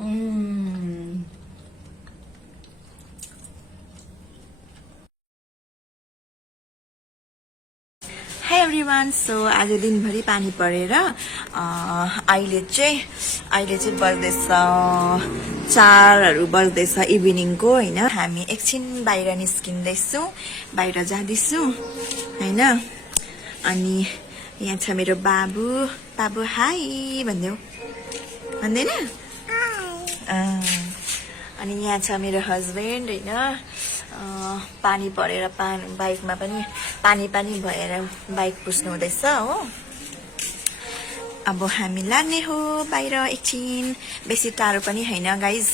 Hi everyone, so आज दिनभरि पानी परेर अहिले चाहिँ बज्दैछ 4 बज्दैछ इभिनिङको हैन। हामी एकछिन बाहिर निस्किँदैछौँ, बाहिर जाँदैछौँ हैन। अनि यहाँ छ मेरो बाबु हाई भन्देऊ, भन्दैन? अनि यहाँ छ मेरो हस्बेन्ड हैन। पानी परेर बाइकमा पनि पानी भएर बाइक पुस्नु हुँदैछ हो। अब हामी लाग्ने हो बाहिर एकछिन, बेसी टाढो पनि हैन गाइज,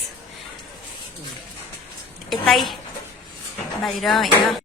यतै बाहिर हैन।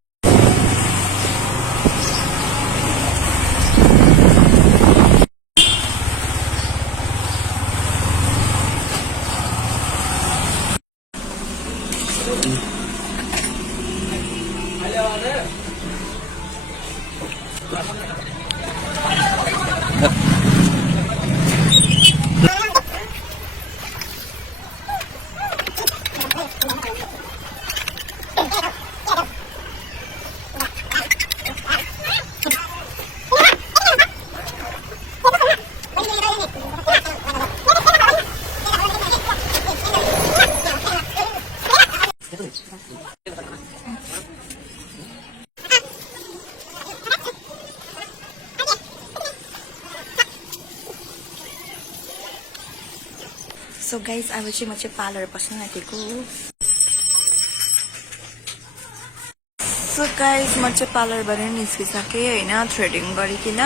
सो गाइज अब चाहिँ म चाहिँ पार्लर बस्न लागेको। सो गाइज म चाहिँ पार्लरबाट निस्किसकेँ हैन, थ्रेडिङ गरिकन,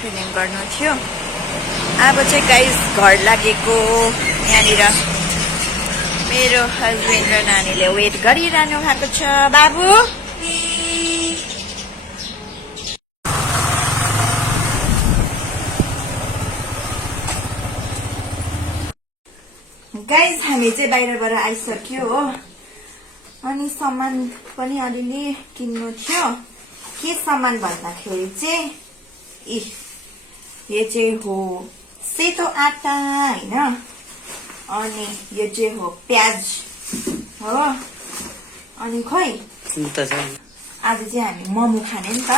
थ्रेडिङ गर्नु थियो। अब चाहिँ गाइज घर लागेको। यहाँनिर मेरो हस्बेन्ड र नानीले वेट गरिरहनु भएको छ। बाबु गाइज हामी चाहिँ बाहिरबाट आइसक्यो हो। अनि सामान पनि अलिअलि किन्नु थियो। के सामान भन्दाखेरि चाहिँ यो चाहिँ हो सेतो आटा हैन। अनि यो चाहिँ हो प्याज हो। अनि खोइ आज चाहिँ हामी मोमो खाने नि त,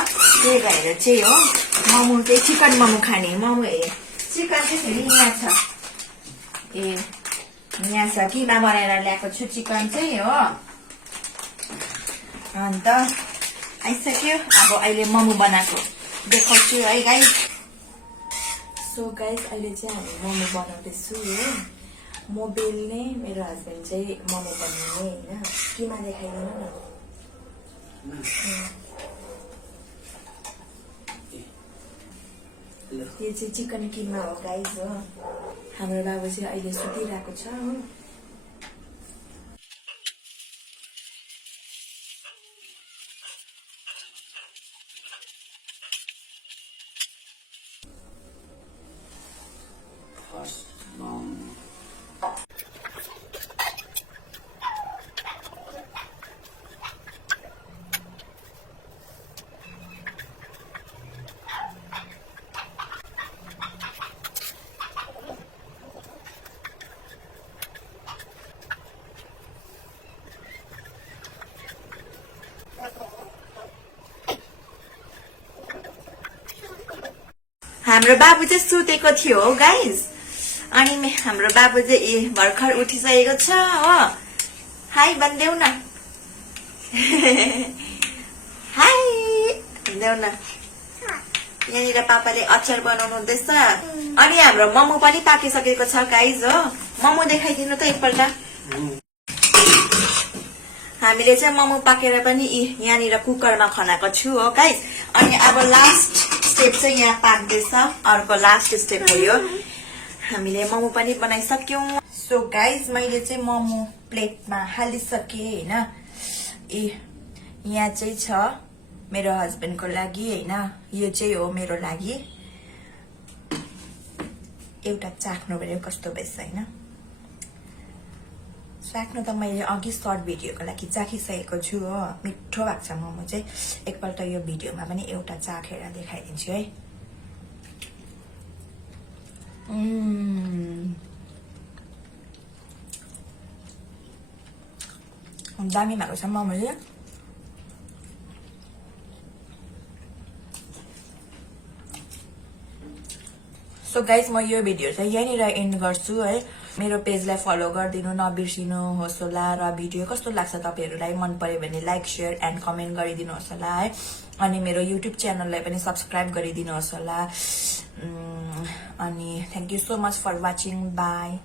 त्यही भएर चाहिँ हो मोमो चाहिँ चिकन मोमो खाने। मोमो चिकन चाहिँ फेरि यहाँ छ, यहाँ छ किमा बनाएर ल्याएको छु चिकन चाहिँ हो। अन्त आइसक्यो। अब अहिले मोमो बनाएको देखाउँछु है गाइज। सो गाइज अहिले चाहिँ हामी मोमो बनाउँदैछु हो। म बेल्ने, मेरो हस्बेन्ड चाहिँ मोमो बनाउने होइन। किमा देखाइदिनु न। यो चाहिँ चिकन किमा हो गाइज हो। हाम्रो बाबु चाहिँ अहिले सुतिरहेको छ हो। हाम्रो बाबु चाहिँ सुतेको थियो हो गाइज। अनि हाम्रो बाबु चाहिँ भर्खर उठिसकेको छ हो। हाई भन्देऊ न, हाई भन्देऊ न। यहाँनिर पापाले अचार बनाउनु हुँदैछ। अनि हाम्रो मोमो पनि पाकिसकेको छ गाइज हो। मोमो देखाइदिनु त एकपल्ट। हामीले चाहिँ मोमो पाकेर पनि यहाँनिर कुकरमा खनाएको छु हो गाइज। अनि अब लास्ट स्टेप चाहिँ यहाँ पाक्दैछ, अर्को लास्ट स्टेप हो यो। हामीले मोमो पनि बनाइसक्यौं। सो गाइज मैले चाहिँ मोमो प्लेटमा हालिसकेँ हैन। यहाँ चाहिँ छ मेरो हस्बेन्डको लागि हैन। यो चाहिँ हो मेरो लागि। एउटा चाख्नु पर्यो कस्तो भएछ हैन। चाख्नु त मैले अघि सर्ट भिडियोको लागि चाखिसकेको छु हो। मिठो भएको छ मोमो चाहिँ। एकपल्ट यो भिडियोमा पनि एउटा चाखेर देखाइदिन्छु है। दामी भएको छ मोमो चाहिँ। सो गाइस म यो भिडियो चाहिँ यहीँनिर एन्ड गर्छु है। मेरो पेजलाई फलो गरिदिनु नबिर्सिनुहोस् होला र भिडियो कस्तो लाग्छ तपाईहरुलाई मन पर्यो भने लाइक शेयर एन्ड कमेन्ट गरिदिनुहोस् होला है। अनि मेरो युट्युब च्यानललाई पनि सब्स्क्राइब गरिदिनुहोस् होला। अनि thank you so much for watching. By.